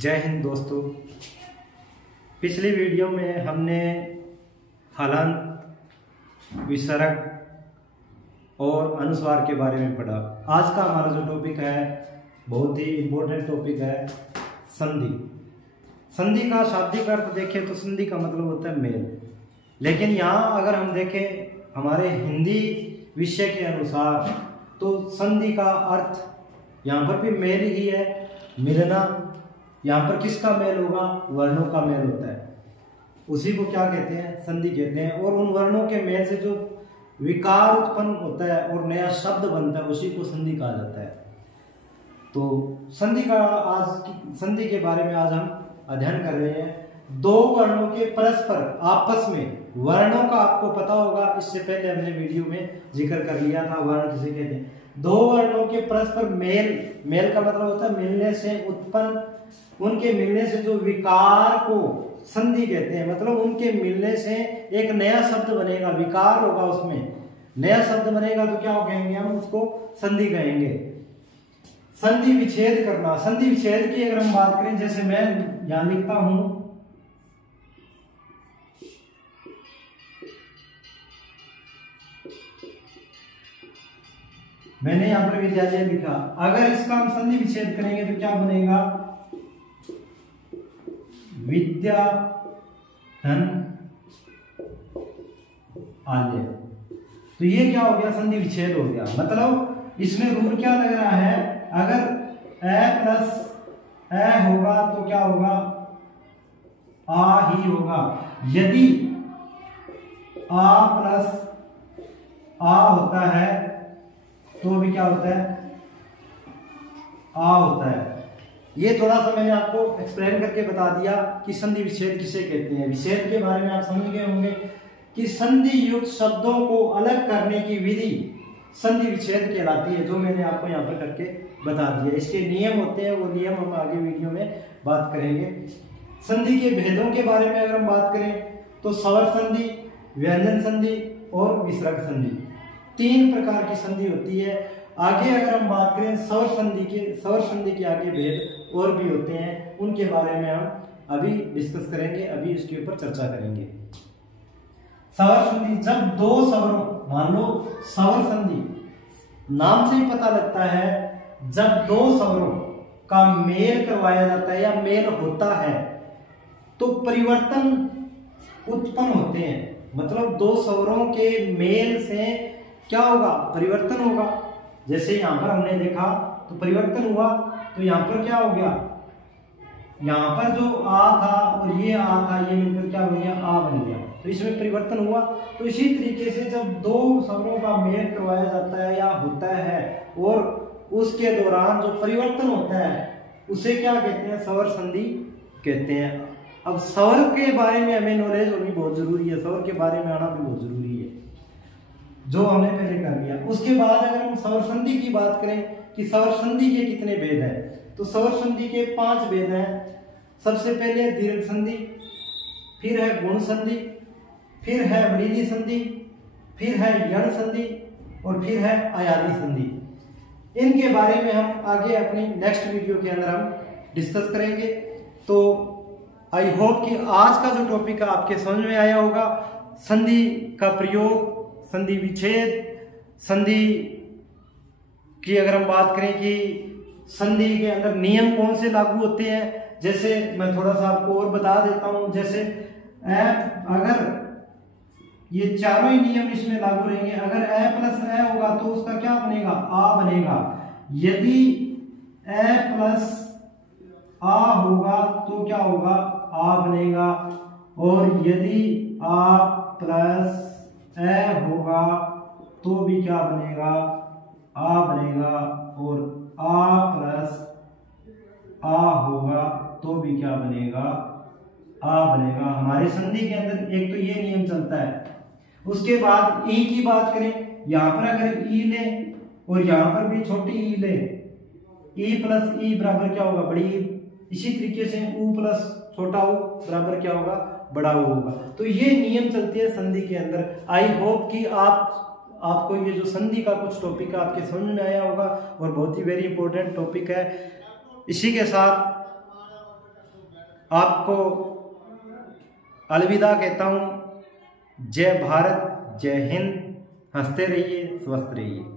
जय हिंद दोस्तों। पिछली वीडियो में हमने हलंत, विसर्ग और अनुस्वार के बारे में पढ़ा। आज का हमारा जो टॉपिक है बहुत ही इम्पोर्टेंट टॉपिक है संधि। संधि का शाब्दिक अर्थ देखें तो संधि का मतलब होता है मेल, लेकिन यहाँ अगर हम देखें हमारे हिंदी विषय के अनुसार तो संधि का अर्थ यहाँ पर भी मेल ही है, मिलना। यहाँ पर किसका मेल होगा? वर्णों का मेल होता है, उसी को क्या कहते हैं? संधि कहते हैं। और उन वर्णों के मेल से जो विकार उत्पन्न होता है और नया शब्द बनता है उसी को संधि कहा जाता है। तो संधि के बारे में आज हम अध्ययन कर रहे हैं। दो वर्णों के परस्पर आपस में, वर्णों का आपको पता होगा, इससे पहले हमने वीडियो में जिक्र कर लिया था वर्ण किसे कहते हैं। दो वर्णों के परस्पर मेल का मतलब होता है मिलने से उत्पन्न, उनके मिलने से जो विकार को संधि कहते हैं। मतलब उनके मिलने से एक नया शब्द बनेगा, विकार होगा, उसमें नया शब्द बनेगा तो क्या कहेंगे हम? उसको संधि कहेंगे। संधि विच्छेद करना। संधि विच्छेद की अगर हम बात करें, जैसे मैं यहां लिखता हूं मैंने यहां पर विद्यालय लिखा, अगर इसका हम संधि विच्छेद करेंगे तो क्या बनेगा? विद्या धन आलय। तो ये क्या हो गया? संधि विच्छेद हो गया। मतलब इसमें रूल क्या लग रहा है? अगर ए प्लस ए होगा तो क्या होगा? आ ही होगा। यदि आ प्लस आ होता है तो भी क्या होता है? आ होता है। ये थोड़ा सा मैंने आपको एक्सप्लेन करके बता दिया कि संधि विच्छेद किसे कहते हैं। विच्छेद के बारे में आप समझ गए होंगे कि संधि युक्त शब्दों को अलग करने की विधि संधि विच्छेद कहलाती है, जो मैंने आपको यहाँ पर करके बता दिया। इसके नियम होते हैं, वो नियम हम आगे वीडियो में बात करेंगे। संधि के भेदों के बारे में अगर हम बात करें तो स्वर संधि, व्यंजन संधि और विसर्ग संधि, तीन प्रकार की संधि होती है। आगे अगर हम बात करें स्वर संधि के आगे भेद और भी होते हैं, उनके बारे में हम अभी डिस्कस करेंगे, अभी इसके ऊपर चर्चा करेंगे। स्वर संधि, जब दो स्वरों, मान लो स्वर संधि नाम से ही पता लगता है, जब दो स्वरों का मेल करवाया जाता है या मेल होता है तो परिवर्तन उत्पन्न होते हैं। मतलब दो स्वरों के मेल से क्या होगा? परिवर्तन होगा। जैसे यहां पर हमने देखा तो परिवर्तन हुआ, तो यहां पर क्या हो गया? यहां पर जो आ था और ये आ था, ये मिलकर क्या बन गया? आ बन गया। तो इसमें परिवर्तन हुआ। तो इसी तरीके से जब दो स्वरों का मेल करवाया जाता है या होता है और उसके दौरान जो परिवर्तन होता है उसे क्या कहते हैं? स्वर संधि कहते हैं। अब स्वर के बारे में हमें नॉलेज होनी बहुत जरूरी है, स्वर के बारे में आना भी बहुत जरूरी है, जो हमने पहले कर लिया। उसके बाद अगर हम स्वर संधि की बात करें कि स्वर संधि के कितने भेद हैं, तो स्वर संधि के 5 भेद हैं। सबसे पहले दीर्घ संधि, फिर है गुण संधि, फिर है वृद्धि संधि, फिर है यण संधि और फिर है अयादि संधि। इनके बारे में हम आगे अपनी नेक्स्ट वीडियो के अंदर हम डिस्कस करेंगे। तो आई होप कि आज का जो टॉपिक है आपके समझ में आया होगा। संधि का प्रयोग, संधि विच्छेद, संधि की अगर हम बात करें कि संधि के अंदर नियम कौन से लागू होते हैं, जैसे मैं थोड़ा सा आपको और बता देता हूं। जैसे अगर ये चारों ही नियम इसमें लागू रहेंगे, अगर ए प्लस ए होगा तो उसका क्या बनेगा? आ बनेगा। यदि ए प्लस आ होगा तो क्या होगा? आ बनेगा। और यदि आ प्लस ए होगा तो भी क्या बनेगा? आ बनेगा। और आ प्लस आ होगा तो भी क्या बनेगा? आ बनेगा। हमारे संधि के अंदर एक तो ये नियम चलता है। उसके बाद ई की बात करें, यहां पर अगर ई ले और यहां पर भी छोटी ई ले, ई प्लस ई बराबर क्या होगा? बड़ी ई। इसी तरीके से ऊ प्लस छोटा ऊ बराबर क्या होगा? बड़ा ऊ होगा। तो ये नियम चलते हैं संधि के अंदर। आई होप कि आपको ये जो संधि का कुछ टॉपिक है आपके समझ में आया होगा और बहुत ही वेरी इंपॉर्टेंट टॉपिक है। इसी के साथ आपको अलविदा कहता हूँ। जय भारत, जय हिंद। हंसते रहिए, स्वस्थ रहिए।